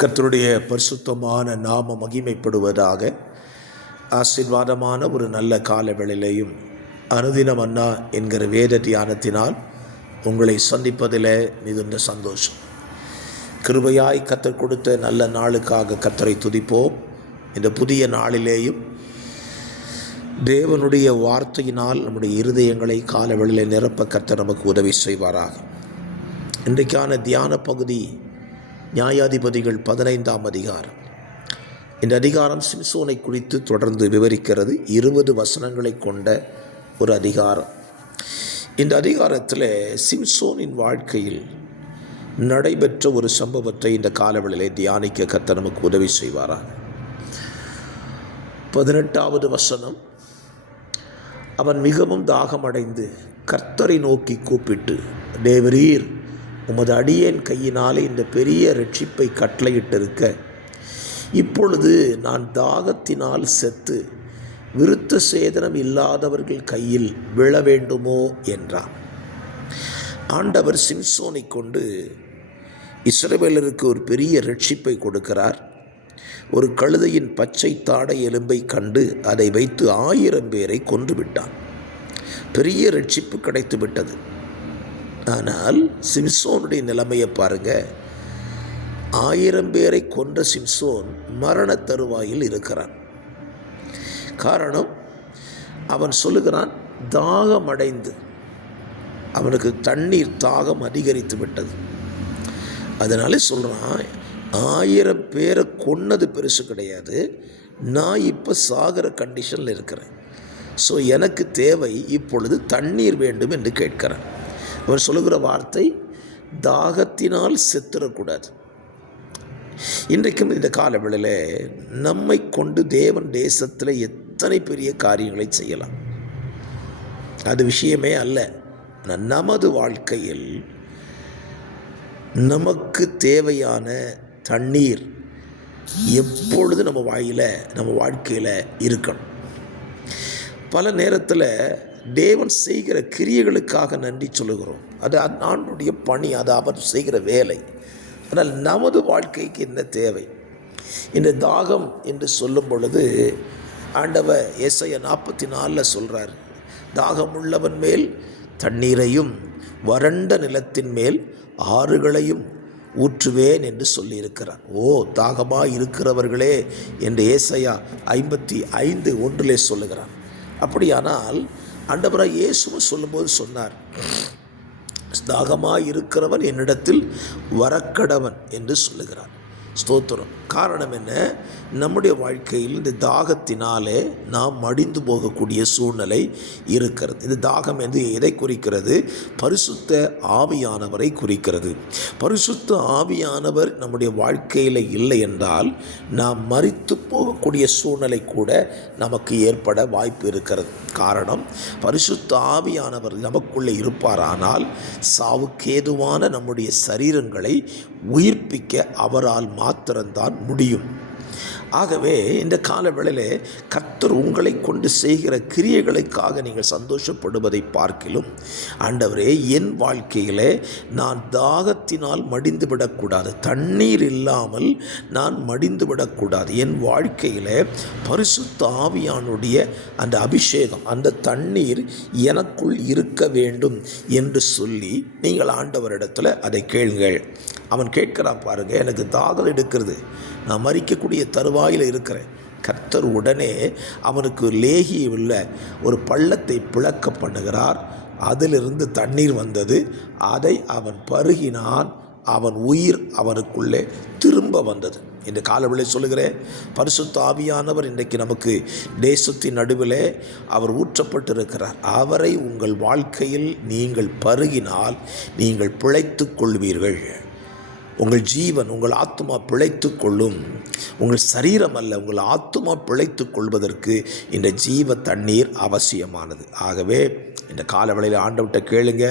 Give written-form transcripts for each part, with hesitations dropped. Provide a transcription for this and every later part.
கர்த்தருடைய பரிசுத்தமான நாம மகிமைப்படுவதாக. ஆசீர்வாதமான ஒரு நல்ல கால வேளையிலேயும் அனுதினம் அண்ணா என்கிற வேத தியானத்தினால் உங்களை சந்திப்பதில் மிகுந்த சந்தோஷம். கிருபையாய் கர்த்தர் கொடுத்த நல்ல நாளுக்காக கர்த்தரை துதிப்போம். இந்த புதிய நாளிலேயும் தேவனுடைய வார்த்தையினால் நம்முடைய இருதயங்களை கால வேளையில் நிரப்ப கர்த்தர் நமக்கு உதவி செய்வாராக. இன்றைக்கான தியான பகுதி நியாயாதிபதிகள் 15ஆம் அதிகாரம். இந்த அதிகாரம் சிம்சோனை குறித்து தொடர்ந்து விவரிக்கிறது. 20 வசனங்களை கொண்ட ஒரு அதிகாரம். இந்த அதிகாரத்தில் சிம்சோனின் வாழ்க்கையில் நடைபெற்ற ஒரு சம்பவத்தை இந்த காலவெளியிலே தியானிக்க கர்த்தர் நமக்கு உதவி செய்வாராக. 18வது வசனம். அவன் மிகவும் தாகமடைந்து கர்த்தரை நோக்கி கூப்பிட்டு, தேவரீர் உமது அடியேன் கையினாலே இந்த பெரிய ரட்சிப்பை கட்டளையிட்டிருக்க, இப்பொழுது நான் தாகத்தினால் செத்து விருத்த சேதனம் இல்லாதவர்கள் கையில் விழ வேண்டுமோ என்றான். ஆண்டவர் சிம்சோனை கொண்டு இஸ்ரவேலருக்கு ஒரு பெரிய ரட்சிப்பை கொடுக்கிறார். ஒரு கழுதையின் பச்சை தாடை எலும்பை கண்டு அதை வைத்து 1000 பேரை கொன்று விட்டான். பெரிய ரட்சிப்பு கிடைத்து விட்டது. ஆனால் சிம்சோனுடைய நிலைமையை பாருங்க. 1000 பேரை கொன்ற சிம்சோன் மரண தருவாயில் இருக்கிறான். காரணம், அவன் சொல்லுகிறான், தாகமடைந்து அவனுக்கு தண்ணீர் தாகம் அதிகரித்து விட்டது. அதனால சொல்கிறான், 1000 பேரை கொன்னது பெருசு கிடையாது, நான் இப்போ சாகிற கண்டிஷனில் இருக்கிறேன். ஸோ எனக்கு தேவை இப்பொழுது தண்ணீர் வேண்டும் என்று கேட்கிறேன். அவர் சொல்லுகிற வார்த்தை, தாகத்தினால் செத்துடக்கூடாது. இன்றைக்கும் இந்த காலவேளையில் நம்மை கொண்டு தேவன் தேசத்தில் எத்தனை பெரிய காரியங்களை செய்யலாம், அது விஷயமே அல்ல. நமது வாழ்க்கையில் நமக்கு தேவையான தண்ணீர் எப்பொழுது நம்ம வாழ்க்கையில் இருக்கணும். பல நேரத்தில் தேவன் செய்கிற கிரியைகளுக்காக நன்றி சொல்லுகிறோம். அது ஆண்டவருடைய பணி, அது அவர் செய்கிற வேலை. ஆனால் நமது வாழ்க்கைக்கு என்ன தேவை? இந்த தாகம் என்று சொல்லும் பொழுது ஆண்டவர் ஏசாயா 44 சொல்கிறார், தாகம் உள்ளவன் மேல் தண்ணீரையும் வறண்ட நிலத்தின் மேல் ஆறுகளையும் ஊற்றுவேன் என்று சொல்லியிருக்கிறார். தாகமாக இருக்கிறவர்களே என்று ஏசாயா 55:1 சொல்லுகிறார். அப்படியானால் ஆண்டவராய் இயேசு சொல்லும்போது சொன்னார், தாகமாக இருக்கிறவன் என்னிடத்தில் வரக்கடவன் என்று சொல்லுகிறார். ஸ்தோத்திரம். காரணம் என்ன? நம்முடைய வாழ்க்கையில் இந்த தாகத்தினாலே நாம் மடிந்து போகக்கூடிய சூழ்நிலை இருக்கிறது. இந்த தாகம் என்று எதை குறிக்கிறது? பரிசுத்த ஆவியானவரை குறிக்கிறது. பரிசுத்த ஆவியானவர் நம்முடைய வாழ்க்கையில் இல்லை என்றால் நாம் மரித்து போகக்கூடிய சூழ்நிலை கூட நமக்கு ஏற்பட வாய்ப்பு இருக்கிறது. காரணம், பரிசுத்த ஆவியானவர் நமக்குள்ளே இருப்பாரானால் சாவுக்கேதுவான நம்முடைய சரீரங்களை உயிர்ப்பிக்க அவரால் மாத்திரம்தான் முடியும். ஆகவே இந்த காலவேளையில் கர்த்தர் உங்களை கொண்டு செய்கிற கிரியைகளுக்காக நீங்கள் சந்தோஷப்படுவதை பார்க்கிலும், ஆண்டவரே என் வாழ்க்கையிலே நான் தாகத்தினால் மடிந்து விடக்கூடாது, தண்ணீர் இல்லாமல் நான் மடிந்து விடக்கூடாது, என் வாழ்க்கையில் பரிசுத்த ஆவியானுடைய அந்த அபிஷேகம், அந்த தண்ணீர் எனக்குள் இருக்க வேண்டும் என்று சொல்லி நீங்கள் ஆண்டவரிடத்தில் அதை கேளுங்கள். அவன் கேட்கிறான் பாருங்க, எனக்கு தாகம் எடுக்கிறது, நான் மரிக்கக்கூடிய தருவாயில் இருக்கிறேன். கர்த்தர் உடனே அவனுக்கு லேகியில் உள்ள ஒரு பள்ளத்தை பிளக்க பண்ணுகிறார். அதிலிருந்து தண்ணீர் வந்தது. அதை அவன் பருகினான். அவன் உயிர் அவனுக்குள்ளே திரும்ப வந்தது. இந்த காலவெளி சொல்லுகிறேன், பரிசுத்த ஆவியானவர் இன்றைக்கு நமக்கு தேசத்தின் நடுவிலே அவர் ஊற்றப்பட்டிருக்கிறார். அவரை உங்கள் வாழ்க்கையில் நீங்கள் பருகினால் நீங்கள் பிழைத்து கொள்வீர்கள். உங்கள் ஜீவன், உங்கள் ஆத்துமா பிழைத்து கொள்ளும். உங்கள் சரீரம் அல்ல, உங்கள் ஆத்துமா பிழைத்து கொள்வதற்கு இந்த ஜீவ தண்ணீர் அவசியமானது. ஆகவே இந்த காலவேளையில் ஆண்டவர்கிட்ட கேளுங்க,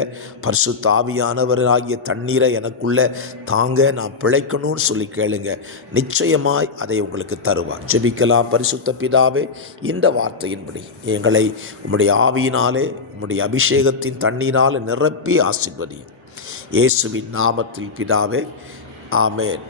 பரிசுத்த ஆவியானவர் ஆகிய தண்ணீரை எனக்குள்ளே தாங்க, நான் பிழைக்கணும்னு சொல்லி கேளுங்க. நிச்சயமாய் அதை உங்களுக்கு தருவார். ஜெபிக்கலாம். பரிசுத்த பிதாவே, இந்த வார்த்தையின்படி எங்களை உம்முடைய ஆவியினாலே, உம்முடைய அபிஷேகத்தின் தண்ணீரால் நிரப்பி ஆசீர்வதியும். இயேசுவின் நாமத்தில் பிதாவே, ஆமென்.